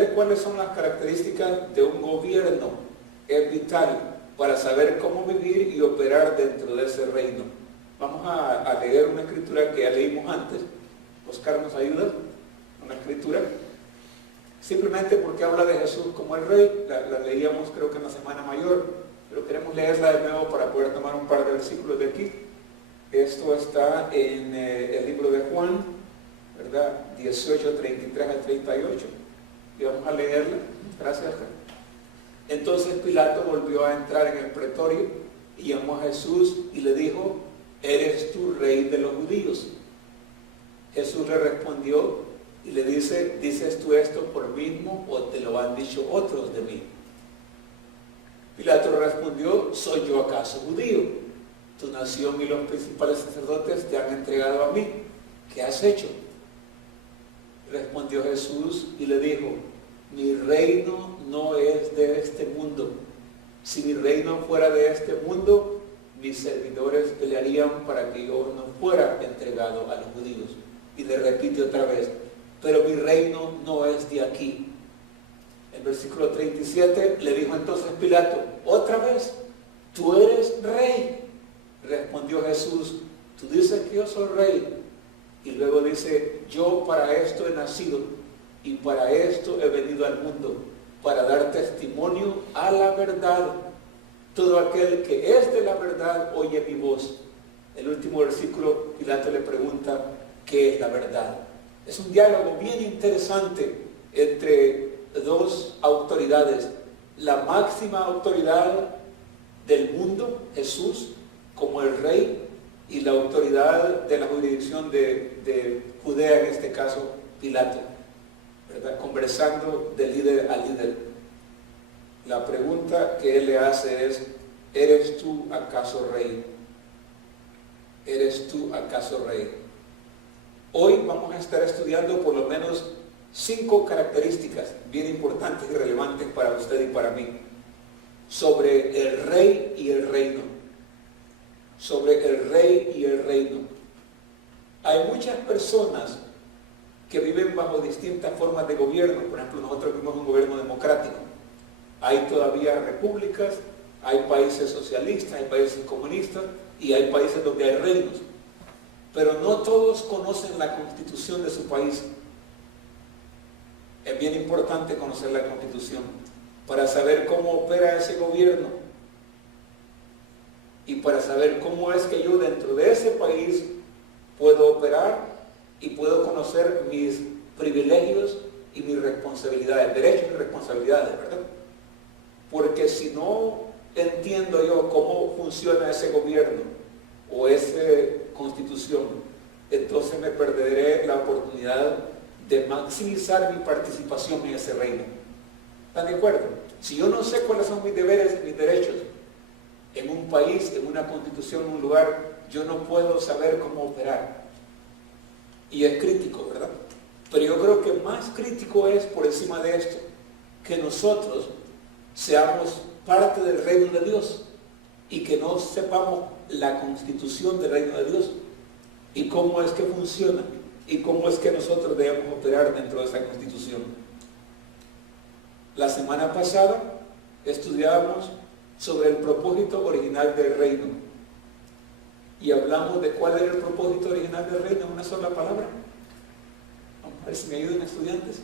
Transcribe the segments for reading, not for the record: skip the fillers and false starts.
Entender cuáles son las características de un gobierno es vital para saber cómo vivir y operar dentro de ese reino. Vamos a leer una escritura que ya leímos antes. Oscar nos ayuda, una escritura, simplemente porque habla de Jesús como el Rey. La leíamos creo que en la Semana Mayor, pero queremos leerla de nuevo para poder tomar un par de versículos de aquí. Esto está en el libro de Juan, ¿verdad? 18, 33 al 38. Y vamos a leerla. Gracias. Entonces Pilato volvió a entrar en el pretorio y llamó a Jesús y le dijo: ¿eres tú rey de los judíos? Jesús le respondió y le dice: ¿dices tú esto por mismo o te lo han dicho otros de mí? Pilato respondió: ¿soy yo acaso judío? Tu nación y los principales sacerdotes te han entregado a mí. ¿Qué has hecho? Respondió Jesús y le dijo: mi reino no es de este mundo. Si mi reino fuera de este mundo, mis servidores pelearían para que yo no fuera entregado a los judíos. Y le repite otra vez: pero mi reino no es de aquí. El versículo 37 le dijo entonces Pilato otra vez: ¿tú eres rey? Respondió Jesús: tú dices que yo soy rey. Y luego dice: yo para esto he nacido y para esto he venido al mundo, para dar testimonio a la verdad. Todo aquel que es de la verdad oye mi voz. El último versículo, Pilato le pregunta: ¿qué es la verdad? Es un diálogo bien interesante entre dos autoridades. La máxima autoridad del mundo, Jesús, como el rey, y la autoridad de la jurisdicción de Judea, en este caso, Pilato, ¿verdad? Conversando de líder a líder. La pregunta que él le hace es: ¿eres tú acaso rey? ¿Eres tú acaso rey? Hoy vamos a estar estudiando por lo menos 5 características bien importantes y relevantes para usted y para mí sobre el rey y el reino. Sobre el rey y el reino. Hay muchas personas que viven bajo distintas formas de gobierno. Por ejemplo, nosotros vivimos un gobierno democrático. Hay todavía repúblicas, hay países socialistas, hay países comunistas y hay países donde hay reinos. Pero no todos conocen la constitución de su país. Es bien importante conocer la constitución para saber cómo opera ese gobierno y para saber cómo es que yo dentro de ese país puedo operar y puedo conocer mis privilegios y mis responsabilidades, derechos y responsabilidades, ¿verdad? Porque si no entiendo yo cómo funciona ese gobierno o esa constitución, entonces me perderé la oportunidad de maximizar mi participación en ese reino. ¿Están de acuerdo? Si yo no sé cuáles son mis deberes y mis derechos en un país, en una constitución, en un lugar, yo no puedo saber cómo operar. Y es crítico, ¿verdad? Pero yo creo que más crítico es, por encima de esto, que nosotros seamos parte del reino de Dios y que no sepamos la constitución del reino de Dios y cómo es que funciona y cómo es que nosotros debemos operar dentro de esa constitución. La semana pasada estudiábamos sobre el propósito original del reino y hablamos de cuál era el propósito original del reino en una sola palabra. Vamos a ver si me ayudan, estudiantes.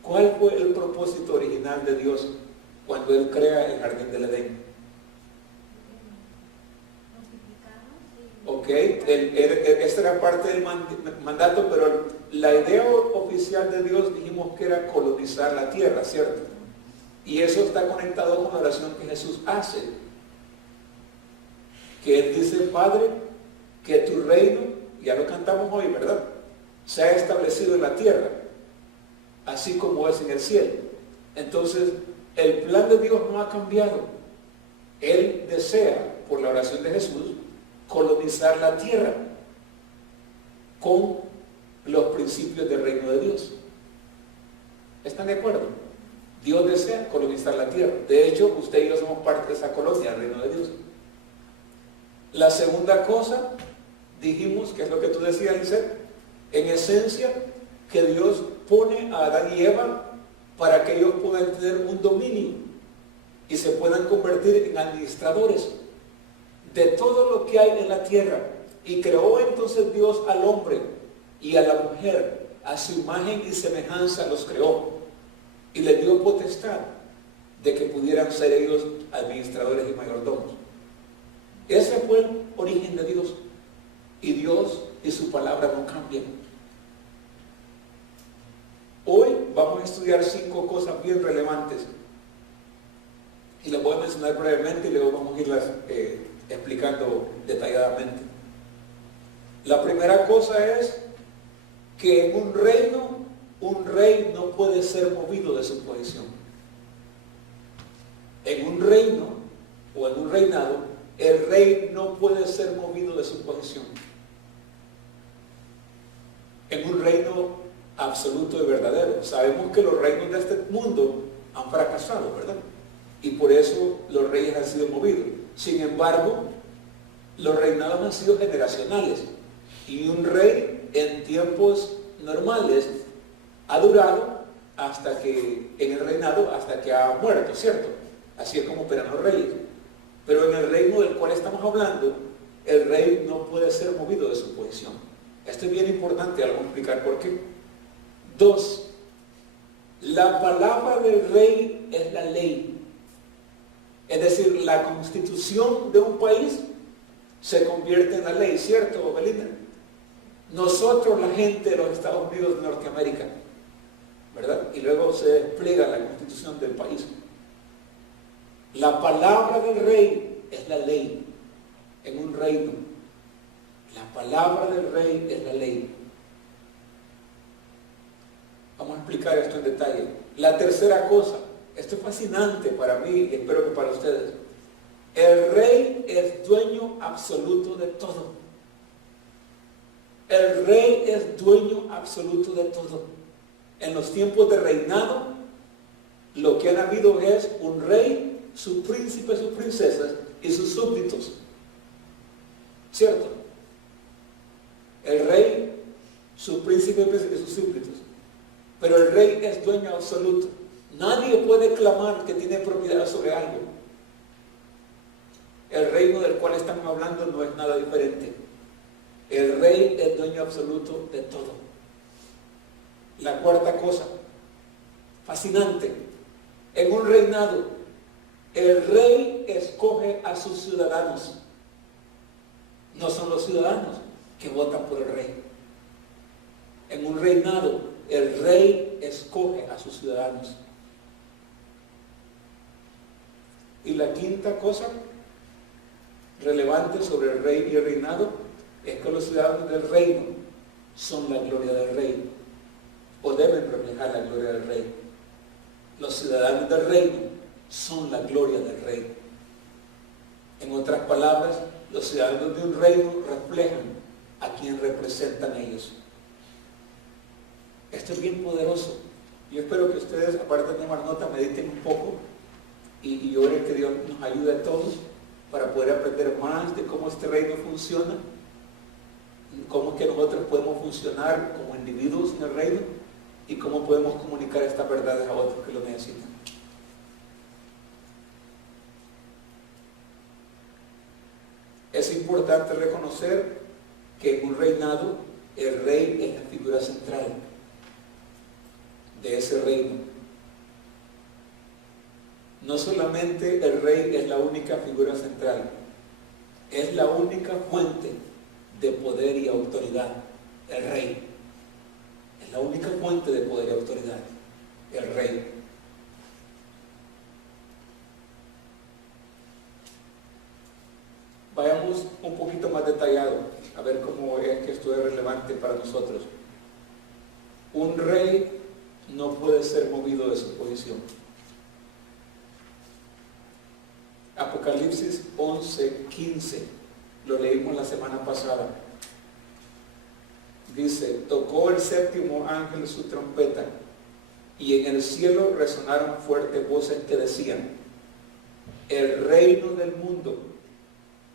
¿Cuál fue el propósito original de Dios cuando Él crea el jardín del Edén? Ok, esta era parte del mandato, pero la idea oficial de Dios dijimos que era colonizar la tierra, ¿cierto? Y eso está conectado con la oración que Jesús hace. Que Él dice: Padre, que tu reino, ya lo cantamos hoy, ¿verdad?, sea establecido en la tierra, así como es en el cielo. Entonces, el plan de Dios no ha cambiado. Él desea, por la oración de Jesús, colonizar la tierra con los principios del reino de Dios. ¿Están de acuerdo? Dios desea colonizar la tierra. De hecho, usted y yo somos parte de esa colonia del reino de Dios. La segunda cosa, dijimos, que es lo que tú decías, Lisette, en esencia, que Dios pone a Adán y Eva para que ellos puedan tener un dominio y se puedan convertir en administradores de todo lo que hay en la tierra. Y creó entonces Dios al hombre y a la mujer, a su imagen y semejanza los creó, y les dio potestad de que pudieran ser ellos administradores y mayordomos. Ese fue el origen de Dios, y Dios y su palabra no cambian. Hoy vamos a estudiar 5 cosas bien relevantes, y las voy a mencionar brevemente y luego vamos a irlas explicando detalladamente. La primera cosa es que en un reino, un rey no puede ser movido de su posición. En un reino o en un reinado, el rey no puede ser movido de su posición. En un reino absoluto y verdadero. Sabemos que los reinos de este mundo han fracasado, ¿verdad? Y por eso los reyes han sido movidos. Sin embargo, los reinados han sido generacionales. Y un rey en tiempos normales ha durado hasta que, en el reinado, hasta que ha muerto, ¿cierto? Así es como operan los reyes. Pero en el reino del cual estamos hablando, el rey no puede ser movido de su posición. Esto es bien importante, algo explicar por qué. 2. La palabra del rey es la ley. Es decir, la constitución de un país se convierte en la ley, ¿cierto, Belinda? Nosotros, la gente de los Estados Unidos de Norteamérica, ¿verdad? Y luego se despliega la constitución del país. La palabra del rey es la ley en un reino. La palabra del rey es la ley. Vamos a explicar esto en detalle. La tercera cosa, esto es fascinante para mí y espero que para ustedes. El rey es dueño absoluto de todo. El rey es dueño absoluto de todo. En los tiempos de reinado, lo que han habido es un rey, su príncipe, sus princesas y sus súbditos. ¿Cierto? El rey, su príncipe y sus súbditos. Pero el rey es dueño absoluto. Nadie puede clamar que tiene propiedad sobre algo. El reino del cual estamos hablando no es nada diferente. El rey es dueño absoluto de todo. La cuarta cosa, fascinante. En un reinado, el rey escoge a sus ciudadanos. No son los ciudadanos que votan por el rey. En un reinado, el rey escoge a sus ciudadanos. Y la quinta cosa relevante sobre el rey y el reinado es que los ciudadanos del reino son la gloria del rey, o deben reflejar la gloria del rey. Los ciudadanos del reino son la gloria del rey. En otras palabras, los ciudadanos de un reino reflejan a quien representan ellos. Esto es bien poderoso. Yo espero que ustedes, aparte de tomar nota, mediten un poco y oren que Dios nos ayude a todos para poder aprender más de cómo este reino funciona, cómo es que nosotros podemos funcionar como individuos en el reino y cómo podemos comunicar estas verdades a otros que lo necesitan. Es importante reconocer que en un reinado el rey es la figura central de ese reino. No solamente el rey es la única figura central, es la única fuente de poder y autoridad, el rey. Es la única fuente de poder y autoridad, el rey. Vayamos un poquito más detallado, a ver cómo es que esto es relevante para nosotros. Un rey no puede ser movido de su posición. Apocalipsis 11:15, lo leímos la semana pasada. Dice, tocó el séptimo ángel su trompeta, y en el cielo resonaron fuertes voces que decían, el reino del mundo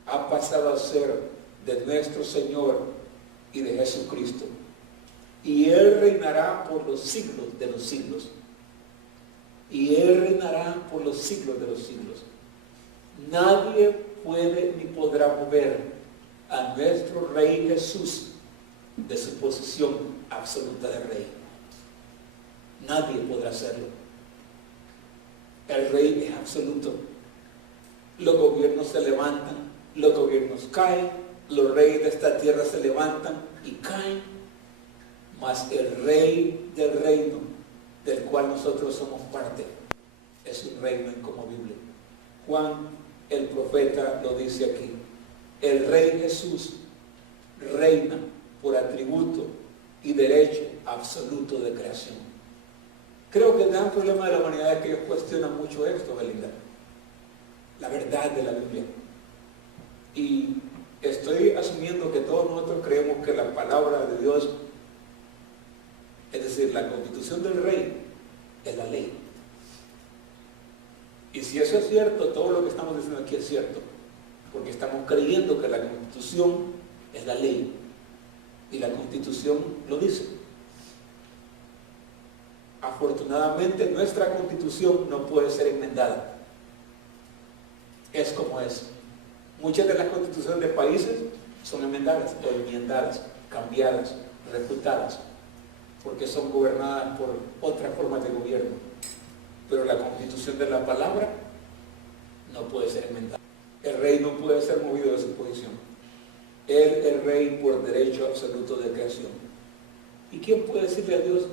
ha pasado a ser de nuestro Señor y de Jesucristo, y Él reinará por los siglos de los siglos. Y Él reinará por los siglos de los siglos. Nadie puede ni podrá mover a nuestro Rey Jesús de su posición absoluta de Rey. Nadie podrá hacerlo. El Rey es absoluto. Los gobiernos se levantan, los gobiernos caen, los reyes de esta tierra se levantan y caen, mas el Rey del reino, del cual nosotros somos parte, es un reino inconmovible. Juan, el profeta, lo dice aquí. El Rey Jesús reina por atributo y derecho absoluto de creación. Creo que el gran problema de la humanidad es que ellos cuestionan mucho esto, Belinda, la verdad de la Biblia. Y estoy asumiendo que todos nosotros creemos que la palabra de Dios, es decir, la constitución del rey, es la ley. Y si eso es cierto, todo lo que estamos diciendo aquí es cierto, porque estamos creyendo que la constitución es la ley, y la constitución lo dice. Afortunadamente, nuestra constitución no puede ser enmendada. Es como es. Muchas de las constituciones de países son enmendadas, cambiadas, refutadas, porque son gobernadas por otras formas de gobierno. Pero la constitución de la palabra no puede ser enmendada. El rey no puede ser movido de su posición. Él es el rey por derecho absoluto de creación. ¿Y quién puede decirle a Dios,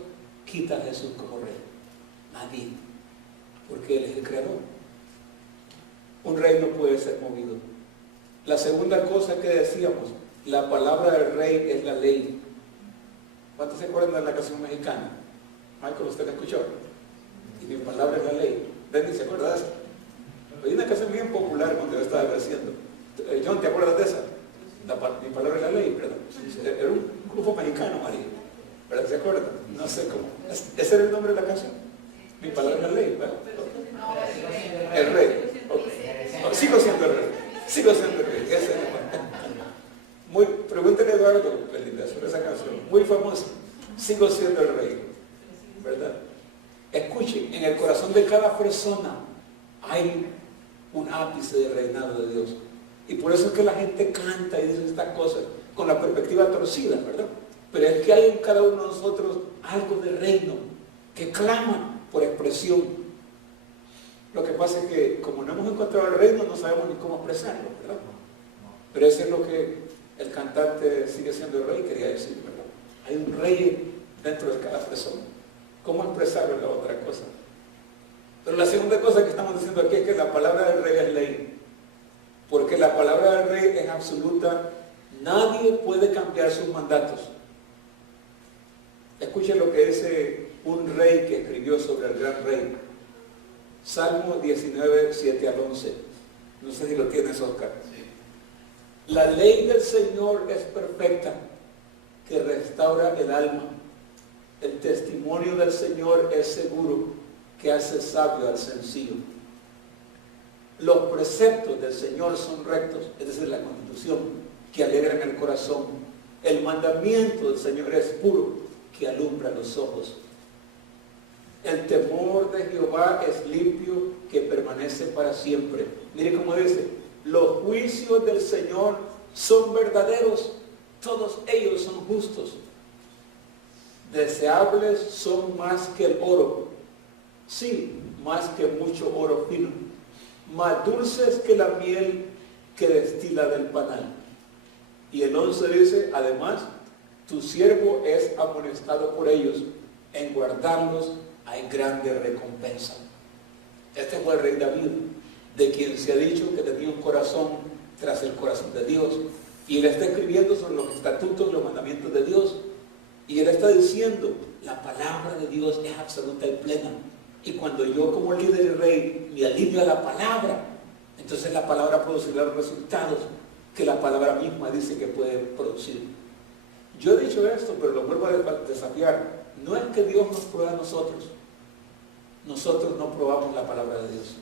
quita a Jesús como rey? Nadie, porque Él es el creador. Un rey no puede ser movido. La segunda cosa que decíamos, la palabra del rey es la ley. ¿Cuántos se acuerdan de la canción mexicana? Michael, ¿usted la escuchó? Y mi palabra es la ley. Benny, ¿se acuerda de esa? Hay una canción bien popular cuando yo estaba creciendo. John, ¿te acuerdas de esa? Mi palabra es la ley, ¿verdad? Era un grupo mexicano, María. ¿Verdad? ¿Se acuerdan? No sé cómo. ¿Ese era el nombre de la canción? Mi palabra es la ley, ¿verdad? El rey. Okay. Sigo siendo el rey. Sigo siendo el rey. Pregúntale a Eduardo, Belinda, sobre esa canción. Muy famosa. Sigo siendo el rey. ¿Verdad? Escuchen, en el corazón de cada persona hay un ápice de reinado de Dios. Y por eso es que la gente canta y dice estas cosas con la perspectiva torcida, ¿verdad? Pero es que hay en cada uno de nosotros algo de reino que clama por expresión. Lo que pasa es que como no hemos encontrado el reino, no sabemos ni cómo expresarlo, ¿verdad? Pero eso es lo que el cantante sigue siendo el rey, quería decir, ¿verdad? Hay un rey dentro de cada persona. ¿Cómo expresarlo es la otra cosa? Pero la segunda cosa que estamos diciendo aquí es que la palabra del rey es ley. Porque la palabra del rey es absoluta. Nadie puede cambiar sus mandatos. Escuchen lo que dice un rey que escribió sobre el gran rey. Salmo 19, 7 al 11. No sé si lo tienes, Oscar. Sí. La ley del Señor es perfecta, que restaura el alma. El testimonio del Señor es seguro, que hace sabio al sencillo. Los preceptos del Señor son rectos, es decir, la constitución, que alegran el corazón. El mandamiento del Señor es puro, que alumbra los ojos. El temor de Jehová es limpio, que permanece para siempre. Mire cómo dice, los juicios del Señor son verdaderos, todos ellos son justos. Deseables son más que el oro, sí, más que mucho oro fino, más dulces que la miel que destila del panal. Y el 11 dice, además, tu siervo es amonestado por ellos, en guardarlos hay grande recompensa. Este fue el rey David, de quien se ha dicho que tenía un corazón tras el corazón de Dios, y él está escribiendo sobre los estatutos, los mandamientos de Dios, y él está diciendo, la palabra de Dios es absoluta y plena, y cuando yo como líder y rey me alineo a la palabra, entonces la palabra producirá los resultados que la palabra misma dice que puede producir. Yo he dicho esto, pero lo vuelvo a desafiar. No es que Dios nos pruebe a nosotros. Nosotros no probamos la palabra de Dios.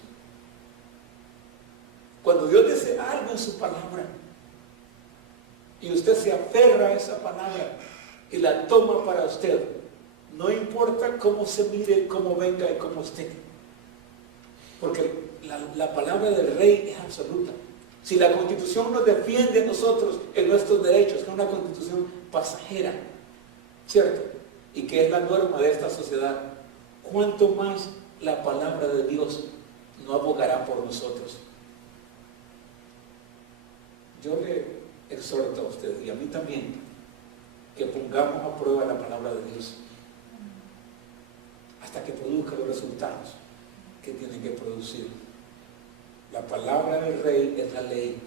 Cuando Dios dice algo en su palabra y usted se aferra a esa palabra, y la toma para usted. No importa cómo se mire, cómo venga y cómo esté. Porque la palabra del rey es absoluta. Si la Constitución nos defiende a nosotros en nuestros derechos, que es una Constitución pasajera, ¿cierto? Y que es la norma de esta sociedad, ¿cuánto más la palabra de Dios no abogará por nosotros? Yo le exhorto a usted y a mí también que pongamos a prueba la palabra de Dios hasta que produzca los resultados que tiene que producir. La palabra del rey es la ley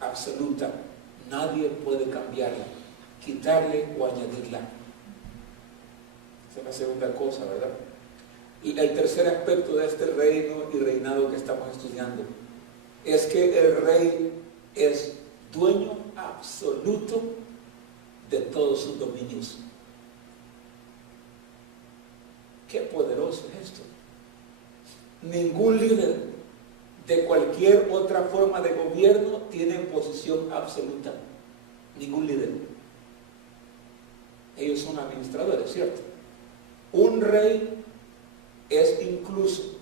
absoluta. Nadie puede cambiarla, quitarle o añadirla. Esa es la segunda cosa, ¿verdad? Y el tercer aspecto de este reino y reinado que estamos estudiando es que el rey es dueño absoluto de todos sus dominios. Qué poderoso es esto. Ningún líder de cualquier otra forma de gobierno tiene posición absoluta. Ningún líder. Ellos son administradores, ¿cierto? Un rey es incluso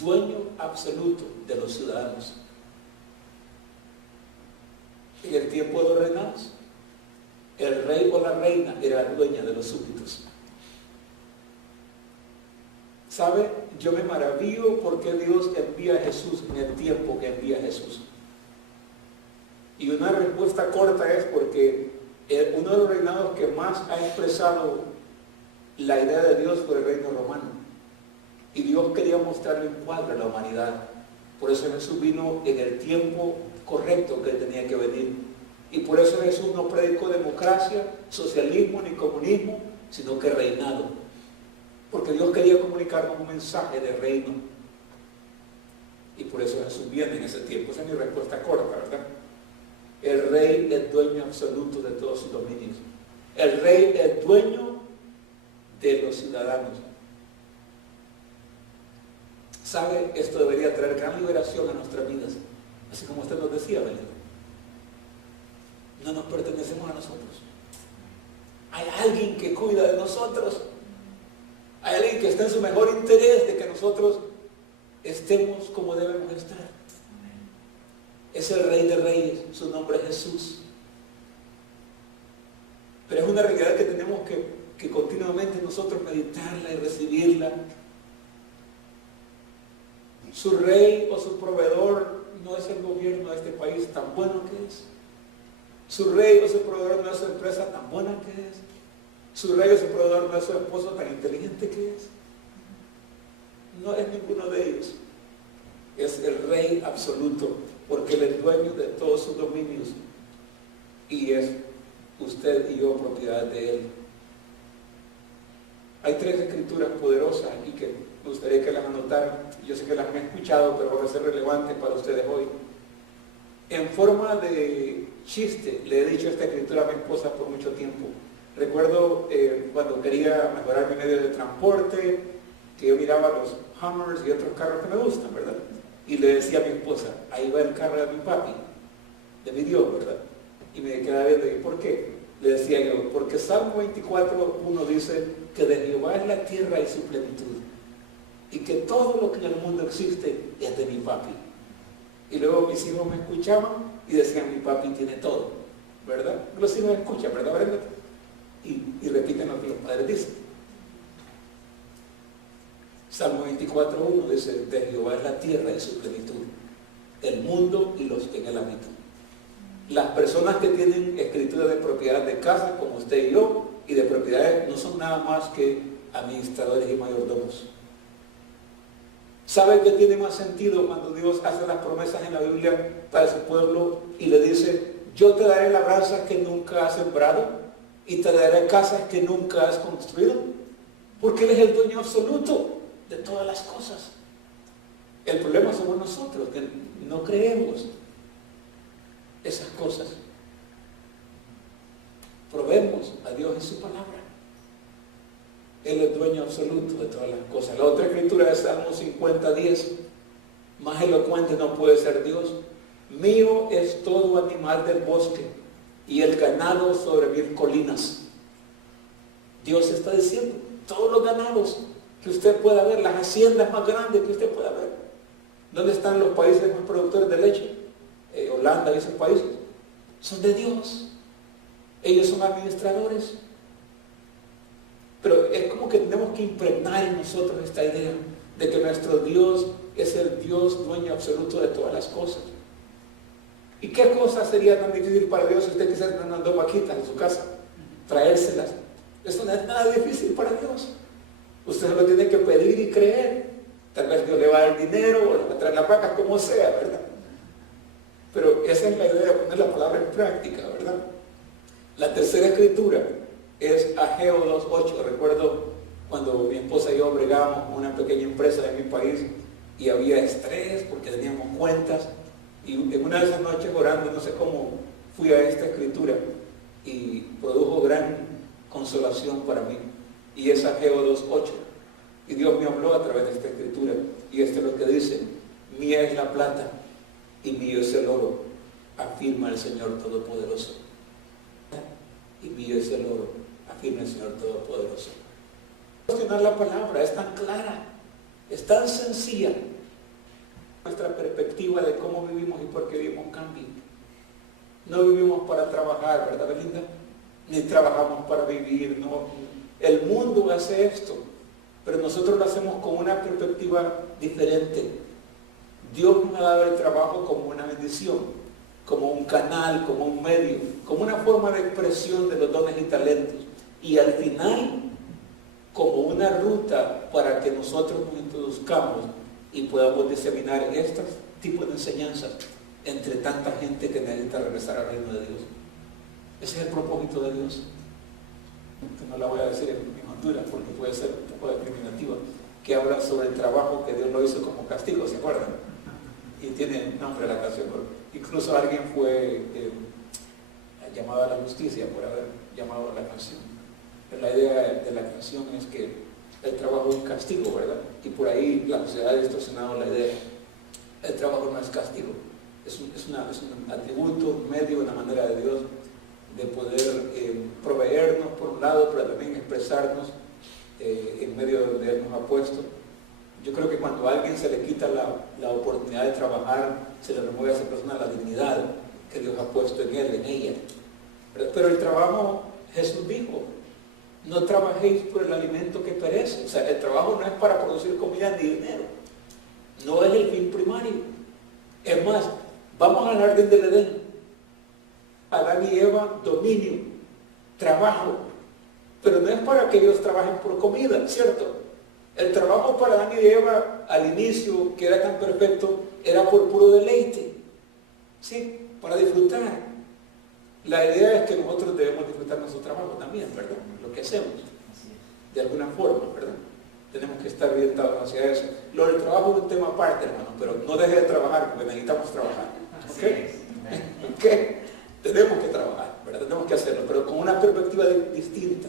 dueño absoluto de los ciudadanos. En el tiempo de los reinados, el rey o la reina era dueña de los súbditos. ¿Sabe? Yo me maravillo porque Dios envía a Jesús en el tiempo que envía a Jesús. Y una respuesta corta es porque uno de los reinados que más ha expresado la idea de Dios fue el reino romano. Y Dios quería mostrarle un cuadro a la humanidad. Por eso Jesús vino en el tiempo correcto que tenía que venir. Y por eso Jesús no predicó democracia, socialismo ni comunismo, sino que reinado. Porque Dios quería comunicarnos un mensaje de reino. Y por eso Jesús viene en ese tiempo. Esa es mi respuesta corta, ¿verdad? El rey es dueño absoluto de todos sus dominios. El rey es dueño de los ciudadanos. ¿Sabe? Esto debería traer gran liberación a nuestras vidas. Así como usted nos decía, ¿verdad? No nos pertenecemos a nosotros. Hay alguien que cuida de nosotros. Hay alguien que está en su mejor interés de que nosotros estemos como debemos estar. Es el Rey de Reyes, su nombre es Jesús. Pero es una realidad que tenemos que continuamente nosotros meditarla y recibirla. Su rey o su proveedor no es el gobierno de este país tan bueno que es. Su rey o su proveedor no es su empresa tan buena que es. Su rey o su proveedor no es su esposo tan inteligente que es. No es ninguno de ellos. Es el rey absoluto, porque él es dueño de todos sus dominios y es usted y yo propiedad de él. Hay 3 escrituras poderosas aquí que me gustaría que las anotaran. Yo sé que las han escuchado, pero van a ser relevantes para ustedes hoy. En forma de chiste, le he dicho esta escritura a mi esposa por mucho tiempo. Recuerdo cuando quería mejorar mi medio de transporte, que yo miraba los Hummers y otros carros que me gustan, ¿verdad? Y le decía a mi esposa, ahí va el carro de mi papi, de mi Dios, ¿verdad? Y me quedaba viendo, ¿y por qué? Le decía yo, porque Salmo 24:1 dice que de Jehová es la tierra y su plenitud, y que todo lo que en el mundo existe es de mi papi. Y luego mis hijos me escuchaban y decían, mi papi tiene todo, ¿verdad? Los hijos me escuchan, ¿verdad, Brenda? Y repiten lo que los padres dicen. Salmo 24:1 dice, de Jehová es la tierra y su plenitud, el mundo y los que en él habitan. Las personas que tienen escritura de propiedad de casa, como usted y yo, y de propiedades, no son nada más que administradores y mayordomos. ¿Sabe qué tiene más sentido cuando Dios hace las promesas en la Biblia para su pueblo y le dice, yo te daré labranzas que nunca has sembrado y te daré casas que nunca has construido? Porque Él es el dueño absoluto de todas las cosas. El problema somos nosotros, que no creemos esas cosas. Probemos a Dios en su palabra. Él es dueño absoluto de todas las cosas. La otra escritura es Salmo 50:10. Más elocuente no puede ser Dios. Mío es todo animal del bosque y el ganado sobre 1000 colinas. Dios está diciendo, todos los ganados que usted pueda ver, las haciendas más grandes que usted pueda ver. ¿Dónde están los países más productores de leche? Holanda y esos países. Son de Dios. Ellos son administradores. Pero es como que tenemos que impregnar en nosotros esta idea de que nuestro Dios es el Dios dueño absoluto de todas las cosas. ¿Y qué cosa sería tan difícil para Dios si usted quisiera tener unas 2 vaquitas en su casa? Traérselas. Eso no es nada difícil para Dios. Usted solo tiene que pedir y creer. Tal vez Dios le va a dar dinero o le va a traer las vacas, como sea, ¿verdad? Pero esa es la idea de poner la palabra en práctica, ¿verdad? La tercera escritura es Ageo 2:8. Recuerdo cuando mi esposa y yo bregábamos con una pequeña empresa en mi país y había estrés porque teníamos cuentas, y en una de esas noches orando, no sé cómo, fui a esta escritura y produjo gran consolación para mí, y es Ageo 2:8, y Dios me habló a través de esta escritura, y esto es lo que dice: mía es la plata y mío es el oro, afirma el Señor Todopoderoso. Y mío es el oro, afirma el Señor Todopoderoso. Cuestionar la palabra, es tan clara, es tan sencilla. Nuestra perspectiva de cómo vivimos y por qué vivimos cambia. No vivimos para trabajar, ¿verdad, Belinda? Ni trabajamos para vivir, no. El mundo hace esto, pero nosotros lo hacemos con una perspectiva diferente. Dios nos ha dado el trabajo como una bendición, como un canal, como un medio, como una forma de expresión de los dones y talentos. Y al final, como una ruta para que nosotros nos introduzcamos y podamos diseminar estos tipos de enseñanzas entre tanta gente que necesita regresar al reino de Dios. Ese es el propósito de Dios. Que no la voy a decir en Honduras porque puede ser un poco discriminativa, que habla sobre el trabajo que Dios lo hizo como castigo, ¿se acuerdan? Y tiene nombre la canción. Incluso alguien fue llamado a la justicia por haber llamado a la canción. Pero la idea de la canción es que el trabajo es un castigo, ¿verdad? Y por ahí la sociedad ha distorsionado la idea. El trabajo no es castigo, es un atributo, un medio, una manera de Dios de poder proveernos por un lado, pero también expresarnos en medio de donde Él nos ha puesto. Yo creo que cuando a alguien se le quita la oportunidad de trabajar, se le remueve a esa persona la dignidad que Dios ha puesto en él, en ella. Pero el trabajo, Jesús dijo, no trabajéis por el alimento que perece. O sea, el trabajo no es para producir comida ni dinero. No es el fin primario. Es más, vamos al jardín del Edén. Adán y Eva, dominio, trabajo. Pero no es para que ellos trabajen por comida, ¿cierto? El trabajo para Adán y Eva al inicio, que era tan perfecto, era por puro deleite, ¿sí? Para disfrutar. La idea es que nosotros debemos disfrutar nuestro trabajo también, ¿verdad? Lo que hacemos, de alguna forma, ¿verdad? Tenemos que estar orientados hacia eso. Lo del trabajo es un tema aparte, hermano, pero no deje de trabajar porque necesitamos trabajar, ¿ok? ¿Ok? Tenemos que trabajar, ¿verdad? Tenemos que hacerlo, pero con una perspectiva distinta.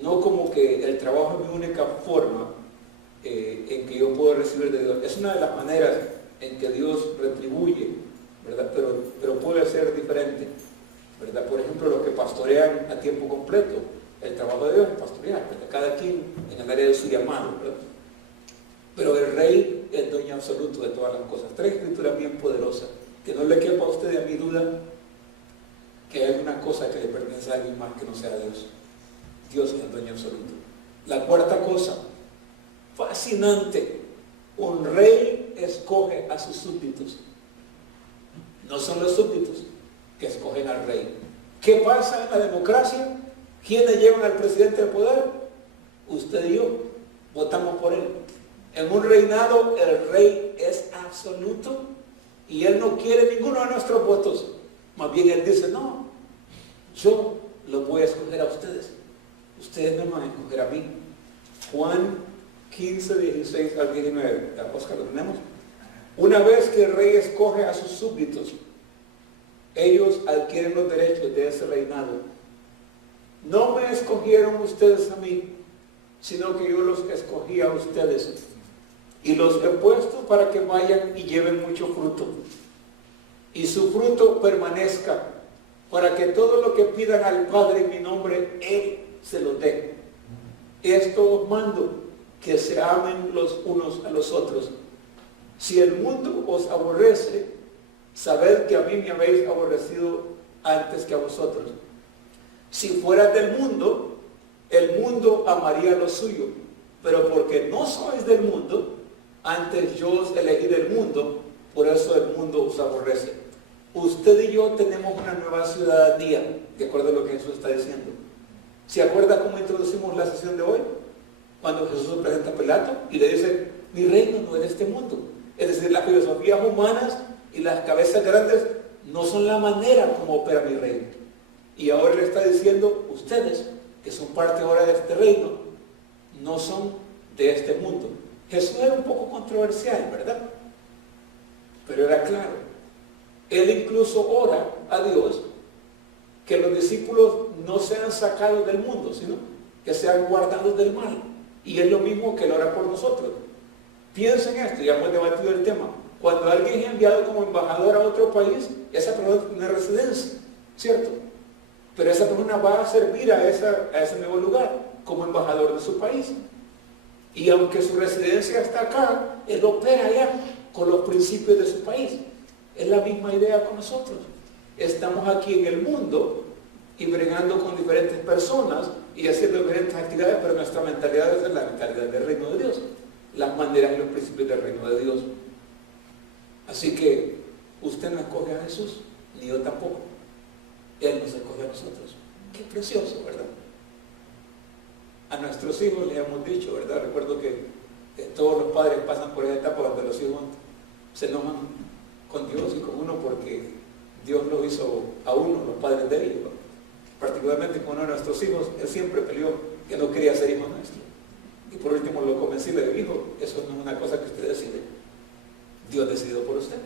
No como que el trabajo es mi única forma en que yo puedo recibir de Dios. Es una de las maneras en que Dios retribuye, ¿verdad? Pero puede ser diferente, ¿verdad? Por ejemplo, los que pastorean a tiempo completo, el trabajo de Dios es pastorear, ¿verdad? Cada quien en el área de su llamado, ¿verdad? Pero el Rey es dueño absoluto de todas las cosas. Tres escrituras bien poderosas, que no le quepa a usted a mi duda que hay una cosa que le pertenece a alguien más que no sea Dios. Dios es el dueño absoluto. La cuarta cosa, fascinante, un rey escoge a sus súbditos. No son los súbditos que escogen al rey. ¿Qué pasa en la democracia? ¿Quiénes llevan al presidente al poder? Usted y yo. Votamos por él. En un reinado el rey es absoluto y él no quiere ninguno de nuestros votos. Más bien él dice, no, yo los voy a escoger a ustedes. Ustedes me van a escoger a mí. Juan 15, 16 al 19. Oscar, ¿lo tenemos? Una vez que el rey escoge a sus súbditos, ellos adquieren los derechos de ese reinado. No me escogieron ustedes a mí, sino que yo los escogí a ustedes. Y los he puesto para que vayan y lleven mucho fruto. Y su fruto permanezca, para que todo lo que pidan al Padre en mi nombre, Él se lo dé. Esto os mando, que se amen los unos a los otros. Si el mundo os aborrece, sabed que a mí me habéis aborrecido antes que a vosotros. Si fueras del mundo, el mundo amaría lo suyo, pero porque no sois del mundo, antes yo os elegí del mundo, por eso el mundo os aborrece. Usted y yo tenemos una nueva ciudadanía, de acuerdo a lo que Jesús está diciendo. ¿Se acuerda cómo introducimos la sesión de hoy? Cuando Jesús se presenta a Pilato y le dice, mi reino no es de este mundo. Es decir, las filosofías humanas y las cabezas grandes no son la manera como opera mi reino. Y ahora le está diciendo, ustedes, que son parte ahora de este reino, no son de este mundo. Jesús era un poco controversial, ¿verdad? Pero era claro. Él incluso ora a Dios que los discípulos no sean sacados del mundo, sino que sean guardados del mal. Y es lo mismo que él ora por nosotros. Piensen esto, ya hemos debatido el tema. Cuando alguien es enviado como embajador a otro país, esa persona tiene una residencia, ¿cierto? Pero esa persona va a servir a ese nuevo lugar como embajador de su país. Y aunque su residencia está acá, él opera allá con los principios de su país. Es la misma idea con nosotros. Estamos aquí en el mundo y bregando con diferentes personas y haciendo diferentes actividades, pero nuestra mentalidad es la mentalidad del reino de Dios, las maneras y los principios del reino de Dios. Así que usted no escoge a Jesús, ni yo tampoco. Él nos escoge a nosotros. Qué precioso, ¿verdad? A nuestros hijos les hemos dicho, ¿verdad? Recuerdo que todos los padres pasan por esa etapa donde los hijos se enojan con Dios y con uno porque Dios lo hizo a uno, los padres de ellos. Particularmente con uno de nuestros hijos, él siempre peleó que no quería ser hijo nuestro. Y por último lo convencí, le dije, hijo, eso no es una cosa que usted decide. Dios decidió por usted,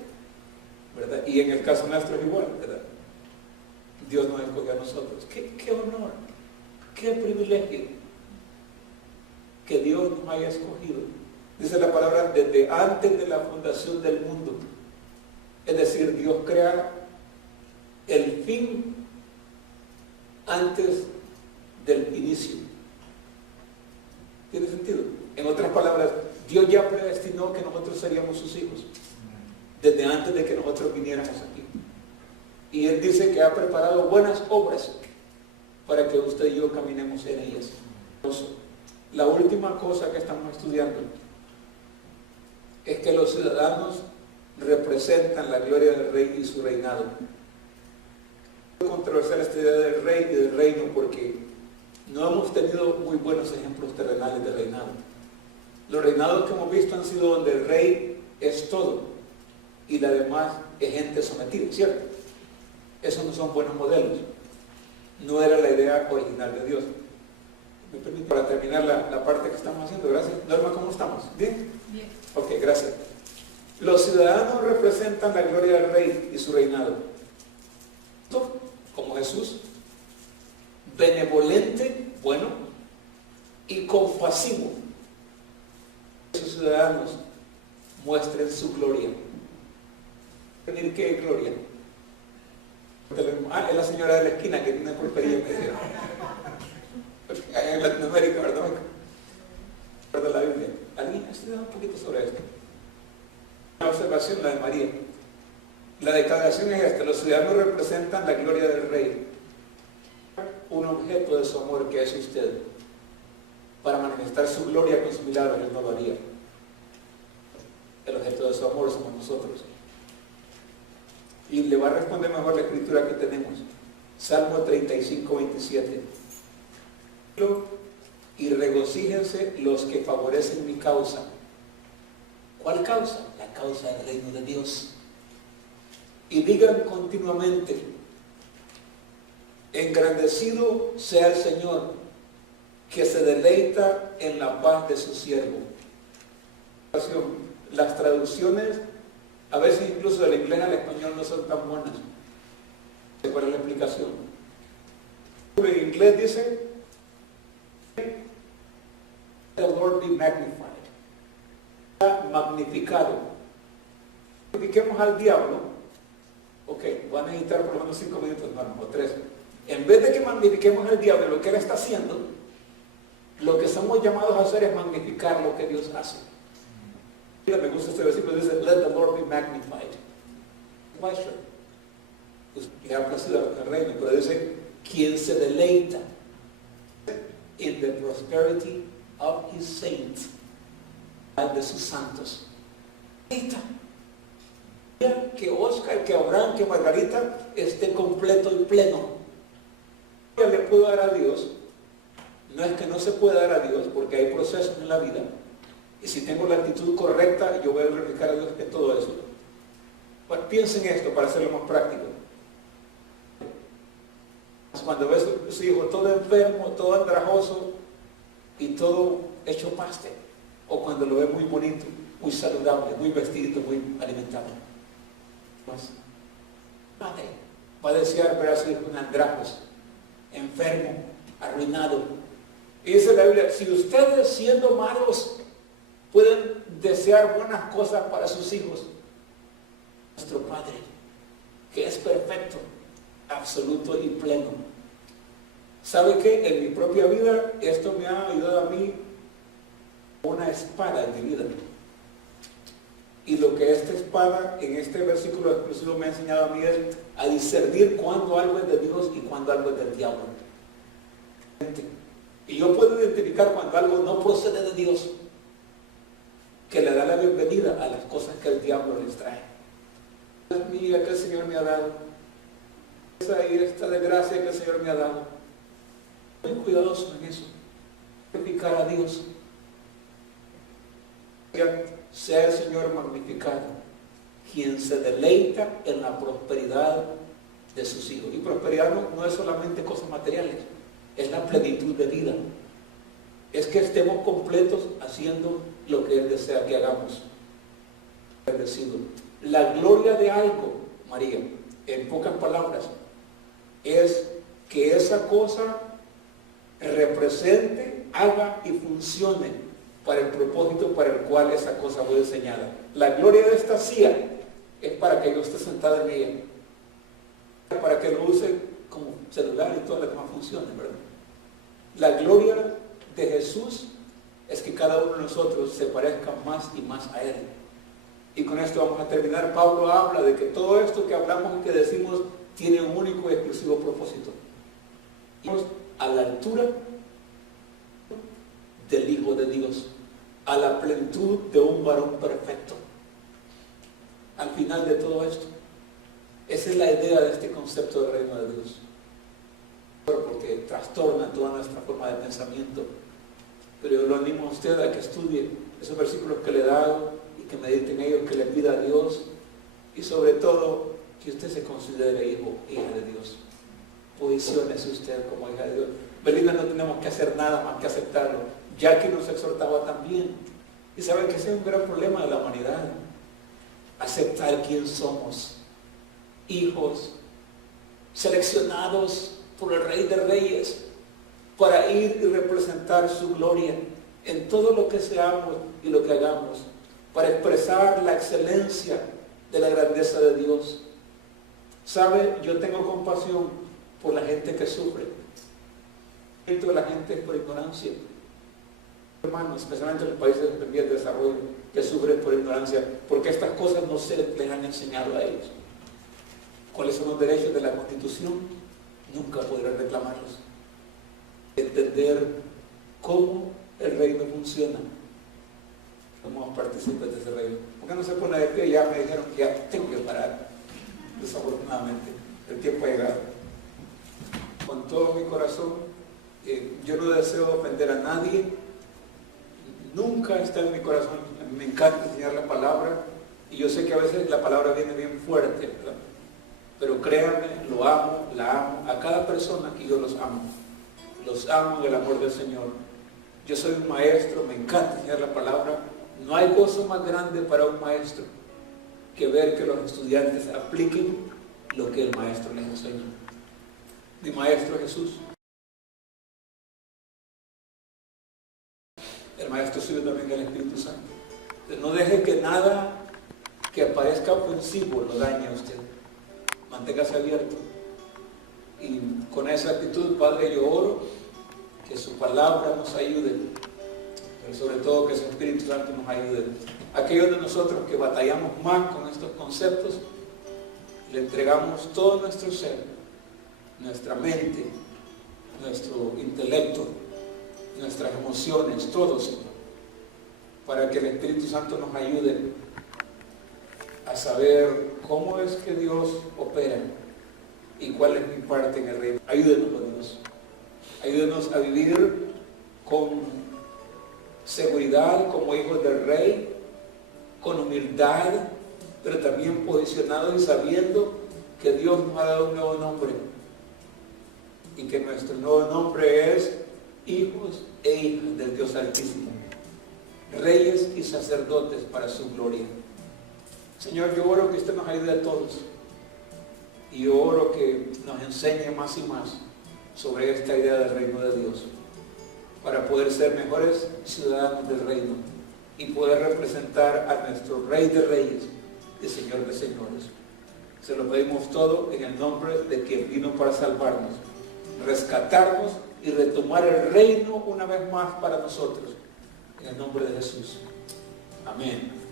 ¿verdad? Y en el caso nuestro es igual, ¿verdad? Dios nos escogió a nosotros. Qué honor, qué privilegio que Dios nos haya escogido. Dice la palabra, desde antes de la fundación del mundo. Es decir, Dios crea el fin antes del inicio. ¿Tiene sentido? En otras palabras, Dios ya predestinó que nosotros seríamos sus hijos desde antes de que nosotros viniéramos aquí. Y Él dice que ha preparado buenas obras para que usted y yo caminemos en ellas. La última cosa que estamos estudiando es que los ciudadanos representan la gloria del rey y su reinado. Es controversial esta idea del rey y del reino porque no hemos tenido muy buenos ejemplos terrenales de reinado. Los reinados que hemos visto han sido donde el rey es todo y la demás es gente sometida, ¿cierto? Esos no son buenos modelos. No era la idea original de Dios. ¿Me permite para terminar la parte que estamos haciendo? Gracias. Norma, ¿cómo estamos? ¿Bien? Bien. Ok, gracias. Los ciudadanos representan la gloria del rey y su reinado. Como Jesús, benevolente, bueno, y compasivo. Sus ciudadanos muestren su gloria. ¿Qué gloria? Ah, es la señora de la esquina que tiene una pulpería media. En Latinoamérica, ¿verdad? ¿Verdad la Biblia? ¿Alguien ha estudiado un poquito sobre esto? Una observación, la de María. La declaración es esta: los ciudadanos representan la gloria del rey, un objeto de su amor que es usted. Para manifestar su gloria con su milagro, Él no lo haría. El objeto de su amor somos nosotros. Y le va a responder mejor la escritura que tenemos. Salmo 35, 27. Y regocíjense los que favorecen mi causa. ¿Cuál causa? La causa del reino de Dios. Y digan continuamente: engrandecido sea el Señor, que se deleita en la paz de su siervo. Las traducciones, a veces incluso del inglés al español, no son tan buenas. ¿Cuál es la explicación? En inglés dice: the Lord be magnified. Magnificado. Magnifiquemos al diablo Ok, van a necesitar por lo menos 5 minutos, hermano, o 3. En vez de que magnifiquemos al diablo lo que él está haciendo, lo que somos llamados a hacer es magnificar lo que Dios hace. Me gusta este versículo, dice, let the Lord be magnified. Pues le ha placido al reino, pero dice, quien se deleita in the prosperity of his saints, de sus santos. Que Oscar, que Abraham, que Margarita esté completo y pleno. Yo le puedo dar a Dios, no es que no se pueda dar a Dios, porque hay procesos en la vida, y si tengo la actitud correcta, yo voy a glorificar a Dios en todo eso. Pues piensen esto para hacerlo más práctico. Cuando ves a su hijo todo enfermo, todo andrajoso y todo hecho paste, o cuando lo ves muy bonito, muy saludable, muy vestido, muy alimentado. Pues, madre va a desear ver a su hijo en andrajos, enfermo, arruinado. Y dice la Biblia, si ustedes siendo malos pueden desear buenas cosas para sus hijos, nuestro Padre, que es perfecto, absoluto y pleno. ¿Sabe qué? En mi propia vida, esto me ha ayudado a mí una espada en mi vida. Y lo que esta espada, en este versículo exclusivo me ha enseñado a mí es a discernir cuándo algo es de Dios y cuándo algo es del diablo. Y yo puedo identificar cuando algo no procede de Dios, que le da la bienvenida a las cosas que el diablo les trae. Es mía que el Señor me ha dado, esa y esta desgracia que el Señor me ha dado. Muy cuidadoso en eso, glorificar a Dios. Sea el Señor magnificado, quien se deleita en la prosperidad de sus hijos. Y prosperidad no es solamente cosas materiales, es la plenitud de vida. Es que estemos completos haciendo lo que Él desea que hagamos. Bendecido. La gloria de algo, María, en pocas palabras, es que esa cosa represente, haga y funcione para el propósito para el cual esa cosa fue diseñada. La gloria de esta silla es para que yo esté sentado en ella, para que lo use como celular y todas las demás funciones, ¿verdad? La gloria de Jesús es que cada uno de nosotros se parezca más y más a Él. Y con esto vamos a terminar. Pablo habla de que todo esto que hablamos y que decimos tiene un único y exclusivo propósito. A la altura del Hijo de Dios, a la plenitud de un varón perfecto. Al final de todo esto, esa es la idea de este concepto del reino de Dios, porque trastorna toda nuestra forma de pensamiento. Pero yo lo animo a usted a que estudie esos versículos que le he dado y que medite en ellos, que le pida a Dios, y sobre todo que usted se considere hijo, hija de Dios. Posiciónese usted como hija de Dios. Belinda, no tenemos que hacer nada más que aceptarlo. Jackie nos exhortaba también. Y saben que ese es un gran problema de la humanidad. Aceptar quién somos. Hijos seleccionados por el Rey de Reyes para ir y representar su gloria en todo lo que seamos y lo que hagamos, para expresar la excelencia de la grandeza de Dios. ¿Sabe? Yo tengo compasión por la gente que sufre. De la gente por ignorancia. Hermanos, especialmente en los países en vías de desarrollo, que sufren por ignorancia, porque estas cosas no se les han enseñado a ellos. ¿Cuáles son los derechos de la Constitución? Nunca podrán reclamarlos. Entender cómo el reino funciona. Somos partícipes de ese reino. ¿Por qué no se pone de pie? Ya me dijeron que ya tengo que parar. Desafortunadamente, el tiempo ha llegado. Con todo mi corazón, yo no deseo ofender a nadie. Nunca está en mi corazón. Me encanta enseñar la palabra. Y yo sé que a veces la palabra viene bien fuerte, ¿verdad? Pero créanme, lo amo, la amo. A cada persona aquí yo los amo. Los amo en el amor del Señor. Yo soy un maestro, me encanta enseñar la palabra. No hay cosa más grande para un maestro que ver que los estudiantes apliquen lo que el maestro les enseña. Mi maestro Jesús. El maestro suyo también el Espíritu Santo. No deje que nada que parezca ofensivo lo dañe a usted. manténgase abierto. Y con esa actitud, Padre, yo oro que su palabra nos ayude, pero sobre todo que su Espíritu Santo nos ayude. Aquellos de nosotros que batallamos más con estos conceptos, le entregamos todo nuestro ser, nuestra mente, nuestro intelecto, nuestras emociones, todo, Señor, para que el Espíritu Santo nos ayude a saber cómo es que Dios opera y cuál es mi parte en el reino. Ayúdenos, Dios. Ayúdenos a vivir con seguridad como hijos del Rey, con humildad, pero también posicionados y sabiendo que Dios nos ha dado un nuevo nombre y que nuestro nuevo nombre es hijos e hijas del Dios Altísimo, reyes y sacerdotes para su gloria. Señor, yo oro que usted nos ayude a todos y yo oro que nos enseñe más y más sobre esta idea del reino de Dios para poder ser mejores ciudadanos del reino y poder representar a nuestro Rey de Reyes y Señor de Señores. Se lo pedimos todo en el nombre de quien vino para salvarnos, rescatarnos y retomar el reino una vez más para nosotros. En el nombre de Jesús. Amén.